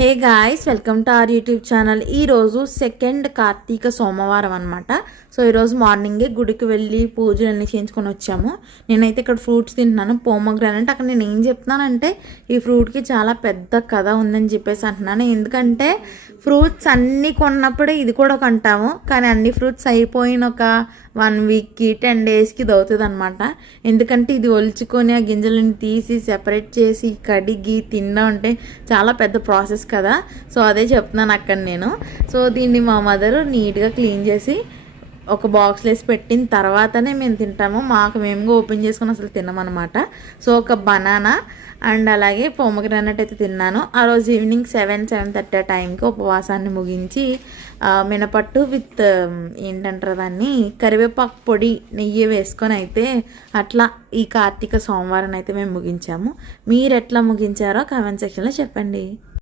Hey guys, welcome to our YouTube channel. ఈరోజు second Karthika సోమవారం అనమాట. సో ఈరోజు మార్నింగే గుడికి వెళ్ళి పూజలన్నీ చేయించుకొని వచ్చాము. నేనైతే ఇక్కడ ఫ్రూట్స్ తింటున్నాను, పోమోగ్రానైట్. అక్కడ నేను ఏం చెప్తున్నానంటే ఈ ఫ్రూట్కి చాలా పెద్ద కథ ఉందని చెప్పేసి అంటున్నాను. ఎందుకంటే ఫ్రూట్స్ అన్నీ కొన్నప్పుడే ఇది కూడా కొంటాము, కానీ అన్ని ఫ్రూట్స్ అయిపోయిన ఒక 1 వీక్కి 10 డేస్కి దవుతుంది అనమాట. ఎందుకంటే ఇది ఒలుచుకొని ఆ గింజలను తీసి సెపరేట్ చేసి కడిగి తినడం అంటే చాలా పెద్ద ప్రాసెస్ కదా. సో అదే చెప్తున్నాను అక్కడ నేను. సో దీన్ని మా మదర్ నీట్గా క్లీన్ చేసి ఒక బాక్స్లో వేసి పెట్టిన తర్వాతనే మేము తింటాము. మేము ఓపెన్ చేసుకుని అసలు తినమన్నమాట. సో ఒక బనానా అండ్ అలాగే పోమోగ్రానైట్ అయితే తిన్నాను. ఆ రోజు ఈవినింగ్ 7-7:30 టైంకి ఉపవాసాన్ని ముగించి మినపట్టు విత్ ఏంటంటారు దాన్ని, కరివేపాకు పొడి నెయ్యి వేసుకొని అయితే అట్లా ఈ కార్తీక సోమవారం అయితే మేము ముగించాము. మీరు ఎట్లా ముగించారో కామెంట్ సెక్షన్లో చెప్పండి.